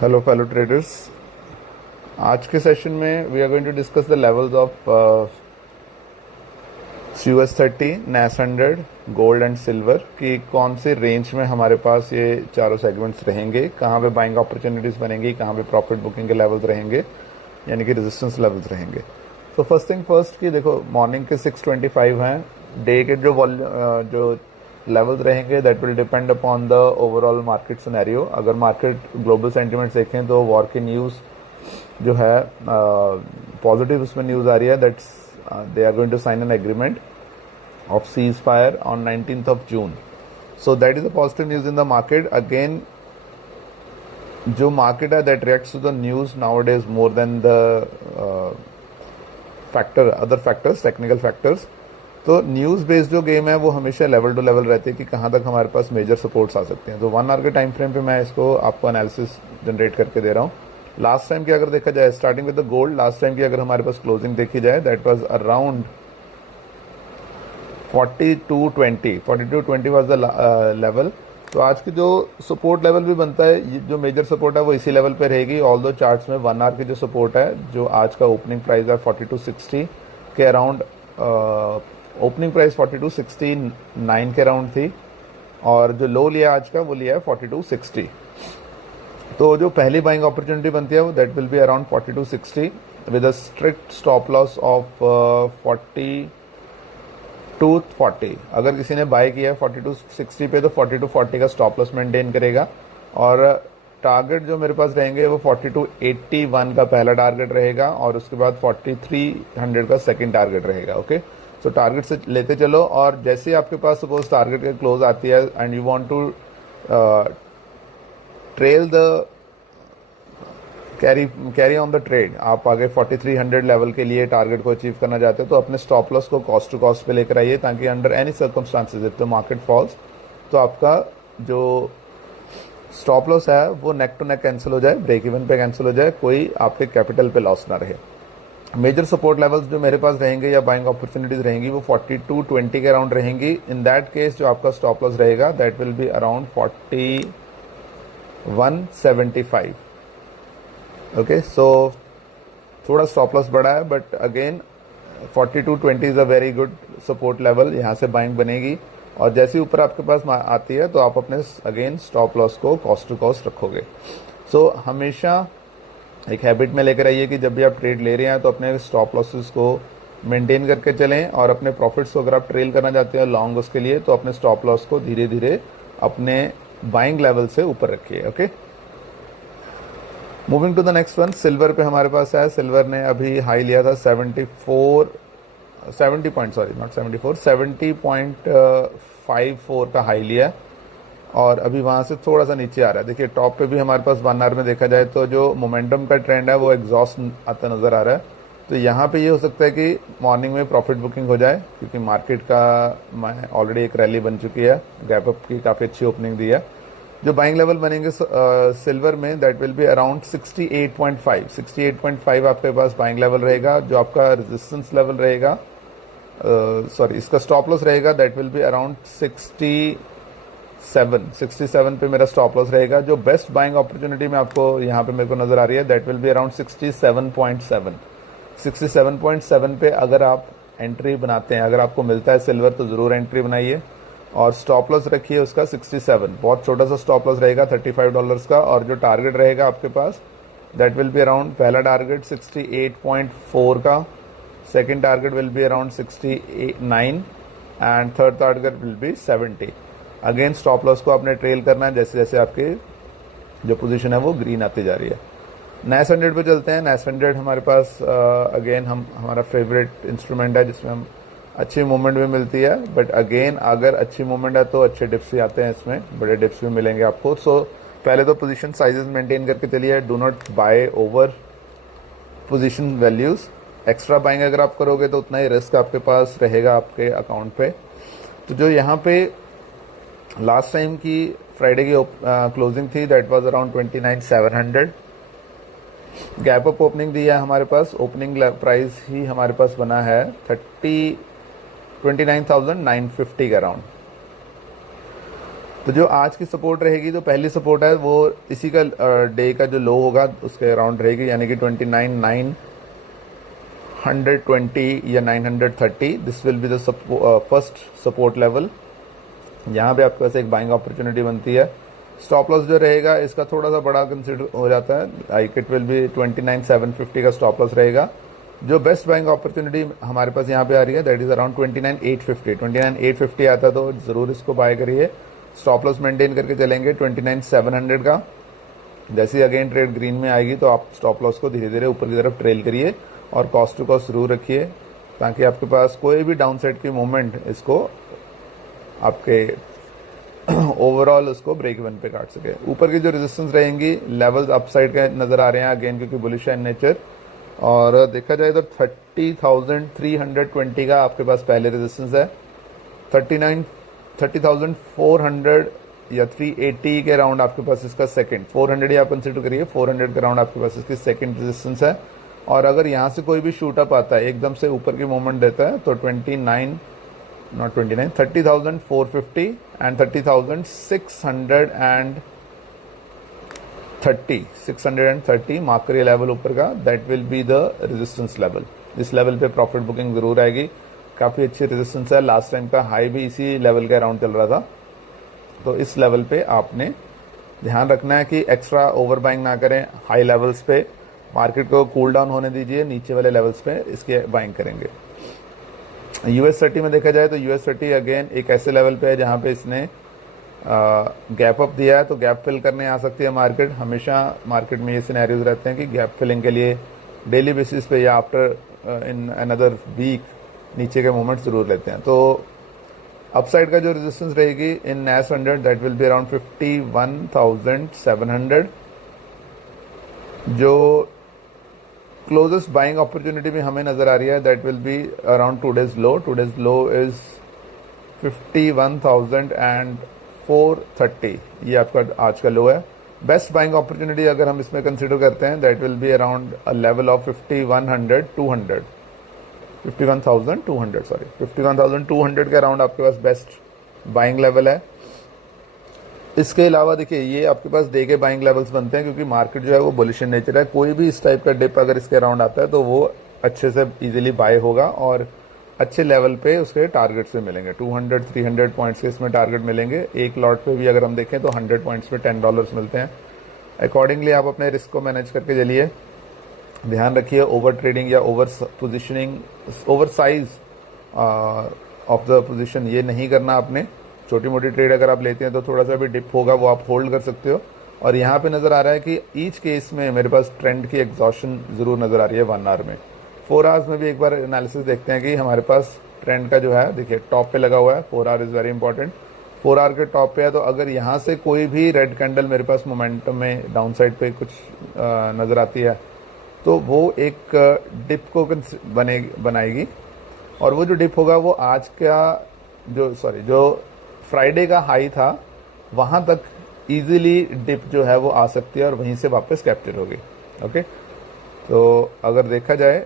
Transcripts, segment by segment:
Hello fellow traders. आज के session में we are going to discuss the levels of US30, NAS 100, gold and silver की कौन से रेंज में हमारे पास ये चारों सेगमेंट्स रहेंगे, कहाँ पे बाइंग अपॉर्चुनिटीज बनेंगी, कहाँ पे प्रॉफिट बुकिंग के लेवल्स रहेंगे, यानी कि रेजिस्टेंस लेवल्स रहेंगे। तो फर्स्ट थिंग फर्स्ट की देखो, मॉर्निंग के 625 हैं। डे के जो लेवल्स रहेंगे that will depend upon the overall market scenario. अगर मार्केट ग्लोबल सेंटिमेंट्स देखें तो वॉर की न्यूज़ जो है पॉजिटिव उसमें न्यूज़ आ रही है that's they are going to sign an agreement of ceasefire on 19th of June. So that is a positive news in the market. Again, जो market है that reacts to the news nowadays more than the other factors, technical factors. तो news based जो game है वो हमेशा level two level रहती है कि कहाँ तक हमारे पास मेजर सपोर्ट्स आ सकते हैं। तो 1 आवर के टाइम फ्रेम पे मैं इसको आपको एनालिसिस जनरेट करके दे रहा हूँ। लास्ट टाइम की अगर देखा जाए, starting with the gold, last time की अगर हमारे पास क्लोजिंग देखी जाए that was around 4220 was the level. तो आज की जो सपोर्ट लेवल भी बनता है, जो मेजर सपोर्ट है वो इसी लेवल पे रहेगी। ऑल दो चार्ट्स में 1 आवर की जो सपोर्ट है, जो आज का ओपनिंग प्राइस है 4260 के अराउंड, ओपनिंग प्राइस 4269 के अराउंड थी, और जो लो लिया आज का वो लिया है 4260। तो जो पहली बाइंग अपॉर्चुनिटी बनती है वो that will be around 4260 with a strict stop loss of 4240। अगर किसी ने बाय किया है 4260 पे तो 4240 का स्टॉप लॉस मेंटेन करेगा, और टारगेट जो मेरे पास रहेंगे वो 4281 का पहला टारगेट रहेगा, और उसके बाद 4300 का सेकंड टारगेट रहेगा। ओके, सो टारगेट से लेते चलो, और जैसे ही आपके पास सपोज टारगेट के क्लोज आती है and you want to trail the carry on the trade, आप आगे 4300 लेवल के लिए टारगेट को अचीव करना चाहते हो, तो अपने स्टॉप लॉस को कॉस्ट टू कॉस्ट पे लेकर आइए, ताकि under any circumstances if the market falls तो आपका जो स्टॉप लॉस है वो नेक टू नेक कैंसिल हो जाए, ब्रेक इवन पे कैंसिल हो जाए, कोई आपके कैपिटल पे लॉस ना रहे। मेजर सपोर्ट लेवल्स जो मेरे पास रहेंगे या बाइंग अपॉर्चुनिटीज रहेंगी वो 4220 के अराउंड रहेंगी। इन दैट केस जो आपका स्टॉप लॉस रहेगा that will be around 4175। Okay, so थोड़ा स्टॉप लॉस बढ़ा है, but again 4220 is a very good support level, यहाँ से बाइंग बनेगी, और जैसे ही ऊपर आपके पास आती है तो आप अपने अगेन स्टॉप लॉस को कॉस्ट टू कॉस्ट रखोगे। सो हमेशा एक हैबिट में लेकर आइए कि जब भी आप ट्रेड ले रहे हैं तो अपने स्टॉप लॉसेस को मेंटेन करके चलें, और अपने प्रॉफिट्स को अगर आप ट्रेल करना चाहते हैं लॉन्ग उसके लिए तो अपने स्टॉप लॉस को धीरे धीरे अपने बाइंग लेवल से ऊपर रखिए। Okay, moving to the next one, silver पे हमारे पास है। सिल्वर ने अभी हाई लिया था 70.54 का हाई लिया, और अभी वहां से थोड़ा सा नीचे आ रहा है। देखिए टॉप पे भी हमारे पास 1 आवर में देखा जाए तो जो मोमेंटम का ट्रेंड है वो एग्जॉस्ट आता नजर आ रहा है। तो यहाँ पे ये हो सकता है कि मॉर्निंग में प्रॉफिट बुकिंग हो जाए, क्योंकि मार्केट का ऑलरेडी एक रैली बन चुकी है, गैप अप की काफी अच्छी ओपनिंग दी है। जो बाइंग लेवल बनेंगे सिल्वर में दैट विल बी अराउंड 68.5 आपके पास बाइंग लेवल रहेगा। जो आपका रेजिस्टेंस लेवल रहेगा, इसका स्टॉप लॉस रहेगा दैट विल बी अराउंड 67 पे मेरा स्टॉप लॉस रहेगा। जो बेस्ट बाइंग अपॉर्चुनिटी में आपको यहाँ पे मेरे को नजर आ रही है दैट विल बी अराउंड 67.7 पे अगर आप एंट्री बनाते हैं, अगर आपको मिलता है सिल्वर तो जरूर एंट्री बनाइए, और स्टॉप लॉस रखिए उसका 67, बहुत छोटा सा स्टॉप लॉस रहेगा $35 का, और जो टारगेट रहेगा आपके पास दैट विल बी अराउंड, पहला टारगेट 68.4 का, second target will be around 69 and third target will be 70। Again stop loss को आपने ट्रेल करना है जैसे जैसे आपकी जो पोजीशन है वो ग्रीन आती जा रही है। NAS 100 पे चलते हैं। NAS 100 हमारे पास अगेन हमारा फेवरेट इंस्ट्रूमेंट है जिसमें हम अच्छी मूवमेंट भी मिलती है, बट अगेन अगर अच्छी मूवमेंट है तो अच्छे डिप्स भी आते हैं, इसमें बड़े डिप्स भी मिलेंगे आपको। सो पहले तो पोजीशन साइजेस मेंटेन करके चलिए, do not buy over position values. Extra buying अगर आप करोगे तो उतना ही रिस्क आपके पास रहेगा आपके अकाउंट पे। तो जो यहाँ पे लास्ट टाइम की फ्राइडे की क्लोजिंग थी that was around 29,700। Gap up opening दी है हमारे पास, ओपनिंग प्राइस ही हमारे पास बना है 29,950 के अराउंड। तो जो आज की सपोर्ट रहेगी, तो पहली सपोर्ट है वो इसी का डे का जो लो होगा उसके अराउंड रहेगी, यानी कि 29,920 या 930. This will be the first support level. यहाँ पे आपके पास एक बाइंग अपॉर्चुनिटी बनती है. स्टॉप लॉस जो रहेगा इसका थोड़ा सा बड़ा कंसिडर हो जाता है, लाइक इट विल बी 29,750 का स्टॉप लॉस रहेगा. जो बेस्ट बाइंग अपॉर्चुनिटी हमारे पास यहाँ पे आ रही है दैट इज अराउंड 29,850. 29,850 आता है तो जरूर इसको बाय करिए. स्टॉप लॉस मेंटेन करके चलेंगे 29,700 का. जैसे ही अगेन ट्रेड ग्रीन में आएगी तो आप स्टॉप लॉस को धीरे धीरे ऊपर की तरफ ट्रेल करिए और कॉस्ट टू कॉस्ट जरूर रखिए, ताकि आपके पास कोई भी डाउन साइड की मूवमेंट इसको आपके ओवरऑल उसको ब्रेक इवन पे काट सके. ऊपर की जो रेजिस्टेंस रहेंगी लेवल्स अपसाइड के नजर आ रहे हैं अगेन, क्योंकि बुलिश है इन नेचर. और देखा जाए तो 30,320 का आपके पास पहले रेजिस्टेंस है. 30,400 या 380 के राउंड आपके पास इसका सेकंड, 400 ही आप कंसिडर करिए, 400 के राउंड आपके पास इसकी सेकंड रेजिस्टेंस है. और अगर यहाँ से कोई भी शूट अप आता है, एकदम से ऊपर की मूवमेंट देता है, तो 30,450 एंड 30,630 मार्क करिए लेवल ऊपर का. That will be the resistance level. इस लेवल पे प्रॉफिट बुकिंग जरूर आएगी. काफी अच्छी रेजिस्टेंस है. लास्ट टाइम का हाई भी इसी लेवल के अराउंड चल रहा था, तो इस लेवल पे आपने ध्यान रखना है कि एक्स्ट्रा ओवर बाइंग ना करें. हाई लेवल्स पे मार्केट को कूल डाउन होने दीजिए, नीचे वाले लेवल्स पे इसके बाइंग करेंगे. US30 में देखा जाए तो US30 अगेन एक ऐसे लेवल पे है जहां पे इसने गैप अप दिया है, तो गैप फिल करने आ सकती है मार्केट. हमेशा मार्केट में ये सिनेरियोज रहते हैं कि गैप फिलिंग के लिए डेली बेसिस पे या आफ्टर इन अनदर वीक नीचे के मूवमेंट जरूर लेते हैं. तो अपसाइड का जो रेजिस्टेंस रहेगी इन नैस 100 दैट विल बी अराउंड 51,700. जो क्लोजेस्ट बाइंग अपॉर्चुनिटी भी हमें नजर आ रही है that will be around today's low. Today's low is 51,430. ये आपका आज का लो है. बेस्ट बाइंग अपॉर्चुनिटी अगर हम इसमें कंसिडर करते हैं that will be around a level of 51,200 के अराउंड आपके पास बेस्ट बाइंग लेवल है. इसके अलावा देखिए ये आपके पास डे के बाइंग लेवल्स बनते हैं, क्योंकि मार्केट जो है वो बुलिश इन नेचर है. कोई भी इस टाइप का डिप अगर इसके अराउंड आता है तो वो अच्छे से इजीली बाय होगा और अच्छे लेवल पे उसके टारगेट्स भी मिलेंगे. 200-300 पॉइंट्स के इसमें टारगेट मिलेंगे. एक लॉट पे भी अगर हम देखें तो 100 पॉइंट्स पे $10 मिलते हैं. अकॉर्डिंगली आप अपने रिस्क को मैनेज करके चलिए. ध्यान रखिए ओवर ट्रेडिंग या over positioning, over size of the position ये नहीं करना आपने. छोटी मोटी ट्रेड अगर आप लेते हैं तो थोड़ा सा भी डिप होगा वो आप होल्ड कर सकते हो. और यहाँ पे नजर आ रहा है कि ईच केस में मेरे पास ट्रेंड की एग्जॉशन जरूर नजर आ रही है 1 आवर में. 4 आवर्स में भी एक बार एनालिसिस देखते हैं कि हमारे पास ट्रेंड का जो है देखिए टॉप पे लगा हुआ है. 4 hour is very important. 4 hour के टॉप पे है, तो अगर यहाँ से कोई भी रेड कैंडल मेरे पास मोमेंटम में डाउन साइड पे कुछ नजर आती है तो वो एक डिप को बनाएगी. और वो जो डिप होगा वो आज का जो फ्राइडे का हाई था वहां तक इजीली डिप जो है वो आ सकती है और वहीं से वापस कैप्चर होगी. ओके, तो अगर देखा जाए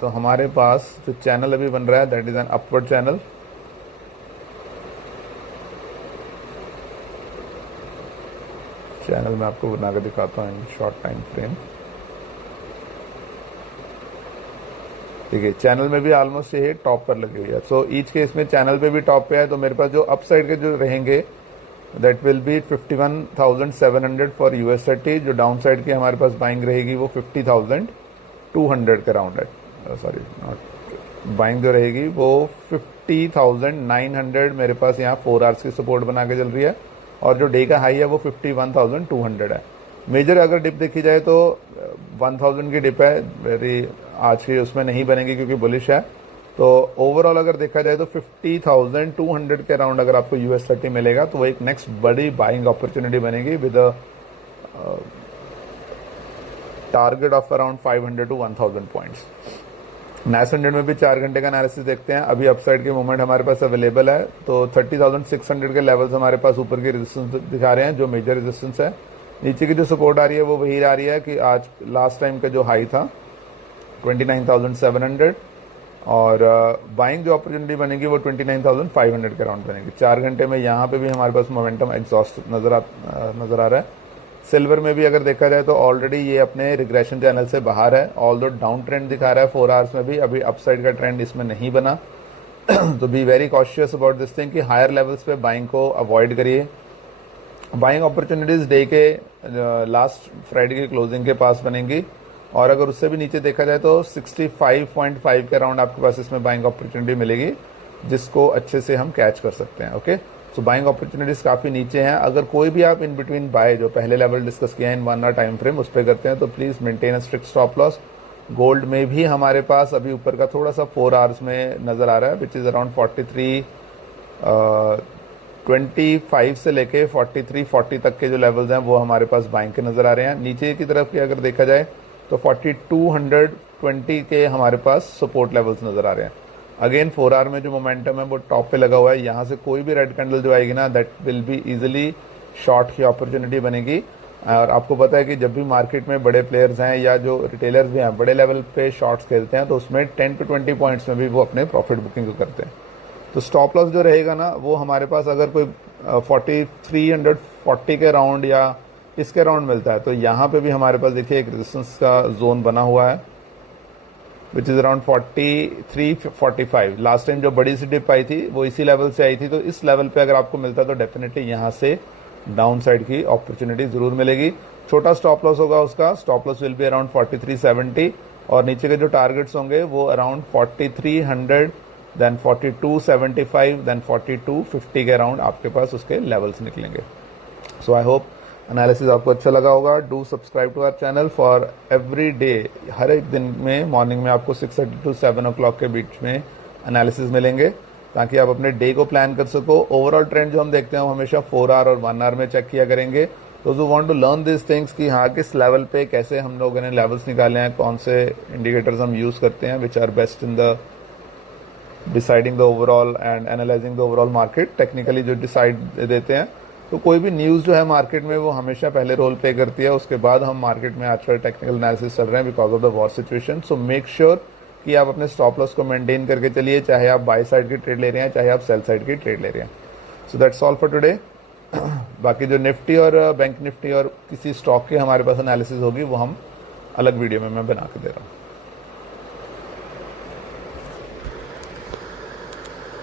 तो हमारे पास जो चैनल अभी बन रहा है that is an upward channel. Channel मैं आपको बनाकर दिखाता हूँ इन शॉर्ट टाइम फ्रेम. देखिए चैनल में भी ऑलमोस्ट ये टॉप पर लगी हुई है. सो ईच केस में चैनल पे भी टॉप पे है, तो मेरे पास जो अप साइड के जो रहेंगे that will B 51,700 for US30. जो डाउन साइड की हमारे पास बाइंग रहेगी वो 50,200 के राउंड है. सॉरी नॉट बाइंग जो रहेगी वो 50,900 मेरे पास यहाँ 4 आवर्स की सपोर्ट बना के चल रही है. और जो डे का हाई है वो 51,200 है. मेजर अगर डिप देखी जाए तो 1000 की डिप है वेरी आज की, उसमें नहीं बनेगी क्योंकि बुलिश है. तो ओवरऑल अगर देखा जाए तो 50,200 के अराउंड अगर आपको US30 मिलेगा तो वो एक नेक्स्ट बड़ी बाइंग अपॉर्चुनिटी बनेगी with target of around 500 to 1000 points. नैस 100 में भी 4 घंटे का एनालिसिस देखते हैं. अभी अपसाइड के मूवमेंट हमारे पास अवेलेबल है, तो 30,600 के लेवल्स हमारे पास ऊपर की रेजिस्टेंस दिखा रहे हैं जो मेजर रेजिस्टेंस है. नीचे की जो सपोर्ट आ रही है वो वही आ रही है कि आज लास्ट टाइम का जो हाई था 29,700 और बाइंग जो अपॉर्चुनिटी बनेगी वो 29,500 के अराउंड बनेगी। 4 घंटे में यहाँ पे भी हमारे पास मोमेंटम एग्जॉस्ट नजर आ रहा है। सिल्वर में भी अगर देखा जाए तो ऑलरेडी ये अपने रिग्रेशन चैनल से बाहर है, ऑल्दो डाउन ट्रेंड दिखा रहा है 4 आवर्स में भी, अभी अपसाइड का ट्रेंड इसमें नहीं बना। तो be very cautious about this thing कि हायर लेवल्स पे बाइंग को अवॉइड करिए। बाइंग अपॉर्चुनिटीज डे के लास्ट फ्राइडे की क्लोजिंग के पास बनेंगी, और अगर उससे भी नीचे देखा जाए तो 65.5 के अराउंड आपके पास इसमें बाइंग अपॉर्चुनिटी मिलेगी, जिसको अच्छे से हम कैच कर सकते हैं। ओके, सो बाइंग अपॉर्चुनिटीज काफी नीचे हैं। अगर कोई भी आप इन बिटवीन बाय जो पहले लेवल डिस्कस किया है इन 1 आवर टाइम फ्रेम उस पर करते हैं तो please maintain a strict stop loss. Gold में भी हमारे पास अभी ऊपर का थोड़ा सा 4 आवर्स में नजर आ रहा है, विच इज अराउंड 43.25 से लेके 43.40 तक के जो लेवल्स हैं वो हमारे पास बाइंग के नजर आ रहे हैं। नीचे की तरफ की अगर देखा जाए तो 4220 के हमारे पास सपोर्ट लेवल्स नजर आ रहे हैं। अगेन 4 आवर में जो मोमेंटम है वो टॉप पे लगा हुआ है, यहाँ से कोई भी रेड कैंडल जो आएगी ना that will be easily short की अपॉर्चुनिटी बनेगी। और आपको पता है कि जब भी मार्केट में बड़े प्लेयर्स हैं या जो रिटेलर्स भी हैं बड़े लेवल पे शॉर्ट्स खेलते हैं तो उसमें 10 to 20 पॉइंट्स में भी वो अपने प्रॉफिट बुकिंग को करते हैं। तो स्टॉप लॉस जो रहेगा ना वो हमारे पास अगर कोई 4340 के राउंड या इसके राउंड मिलता है तो यहाँ पे भी हमारे पास देखिए एक रेजिस्टेंस का जोन बना हुआ है which is around 4345। Last time जो बड़ी सी डिप आई थी वो इसी लेवल से आई थी, तो इस लेवल पे अगर आपको मिलता है तो डेफिनेटली यहाँ से डाउन साइड की अपॉर्चुनिटी जरूर मिलेगी। छोटा स्टॉप लॉस होगा, उसका stop loss will be around 4370, और नीचे के जो टारगेट्स होंगे वो अराउंड 4300, देन 4275, देन 4250 के अराउंड आपके पास उसके लेवल्स निकलेंगे। सो आई होप एनालिसिस आपको अच्छा लगा होगा। Do subscribe to our channel for every day, हर एक दिन में मॉर्निंग में आपको 6:30 to 7 o'clock के बीच में एनालिसिस मिलेंगे, ताकि आप अपने डे को प्लान कर सको। ओवरऑल ट्रेंड जो हम देखते हैं वो हमेशा 4 आवर और 1 आवर में चेक किया करेंगे। तो जो want to learn this things कि हाँ किस लेवल पे कैसे हम लोगों ने लेवल्स निकाले हैं, कौन से इंडिकेटर्स हम यूज करते हैं which are best in the deciding the overall and analysing the overall market, technically जो डिसाइड देते हैं। तो कोई भी न्यूज़ जो है मार्केट में वो हमेशा पहले रोल प्ले करती है, उसके बाद हम मार्केट में आजकल टेक्निकल एनालिसिस चल रहे हैं because of the war situation. So make sure कि आप अपने स्टॉप लॉस को मेंटेन करके चलिए, चाहे आप बाय साइड की ट्रेड ले रहे हैं चाहे आप सेल साइड की ट्रेड ले रहे हैं। So that's all for today. बाकी जो निफ्टी और बैंक निफ्टी और किसी स्टॉक की हमारे पास एनालिसिस होगी वो हम अलग वीडियो में मैं बना के दे रहा हूँ।